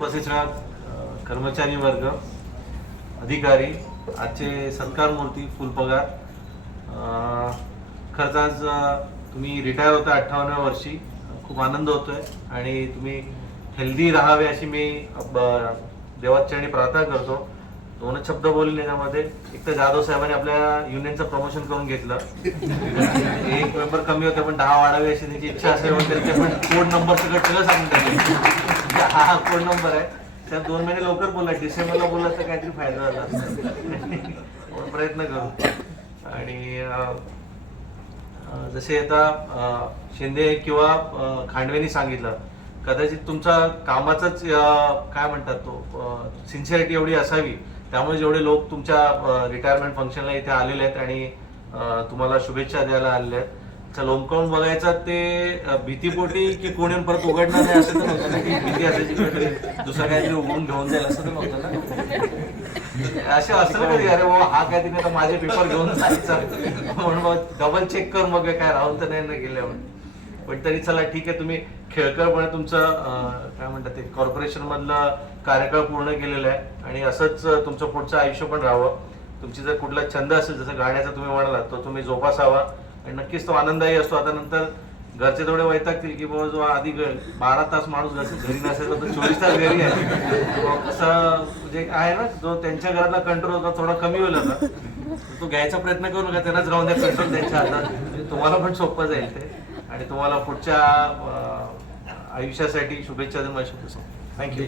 उपस्थित कर्मचारी वर्ग, अधिकारी, आजचे सत्कार मूर्ती, फुलपगार. खरंच आज तुम्ही रिटायर होता 58व्या वर्षी. खूप आनंद होतोय आणि तुम्ही हेल्दी राहावे अशी मी देवाचरणी प्रार्थना करतो. दोनच शब्द बोलले त्यामध्ये. एक तर जाधव साहेबांनी आपल्या युनियनचं प्रमोशन करून घेतलं. एक मेंबर कमी होते पण 10 वाढावे अशी त्यांची इच्छा असेल त्यांचे पण कोड नंबर सगळं सांगून टाकले. हा कोड नंबर आहे. त्या 2 महिने लवकर बोला, डिसेंबरला बोलला तर काहीतरी फायदा झाला. प्रयत्न करू. आणि जसे आता शिंदे किंवा खांडवेनी सांगितलं, कदाचित तुमचा कामाचाच काय म्हणतात तो सिन्सिअरिटी एवढी असावी, त्यामुळे जेवढे लोक तुमच्या रिटायरमेंट फंक्शनला इथे आलेले आहेत आणि तुम्हाला शुभेच्छा द्यायला आलेले आहेत. लोंबकळून बघायचं ते भीतीपोटी की कोणी परत उघडणार नाही असं तर नव्हतं ना, की भीती असायची दुसरं काहीतरी उघडून घेऊन जाईल असं तर नव्हतं ना. असं असलं कधी अरे बाबा हा काय तिने तर माझे पेपर घेऊन जायचा म्हणून मग डबल चेक कर मग काय राहून तर नाही ना गेल्या. पण तरी चला ठीक आहे, तुम्ही खेळकरपणे तुमचं काय म्हणतात ते कॉर्पोरेशन मधलं कार्यकाळ पूर्ण केलेला आहे आणि असंच तुमचं पुढचं आयुष्य पण राहावं. तुमची जर कुठला छंद असेल, जसं गाण्याचा तुम्ही म्हणालात, तो तुम्ही जोपासावा आणि नक्कीच तो आनंददायी असतो. आता नंतर घरचे थोडे वैतागतील की बाबा जो आधी 12 तास माणूस घरी नसेल तर 24 तास घरी आहे, कसं म्हणजे आहे ना, जो त्यांच्या घरातला कंट्रोल होता थोडा कमी होईल. आता तो घ्यायचा प्रयत्न करू नका, त्यांनाच राहून द्या कंट्रोल त्यांच्या हातात. म्हणजे तुम्हाला पण सोपं जाईल ते आणि तुम्हाला पुढच्या आयुष्यासाठी शुभेच्छा देऊ शकतो. थँक्यू.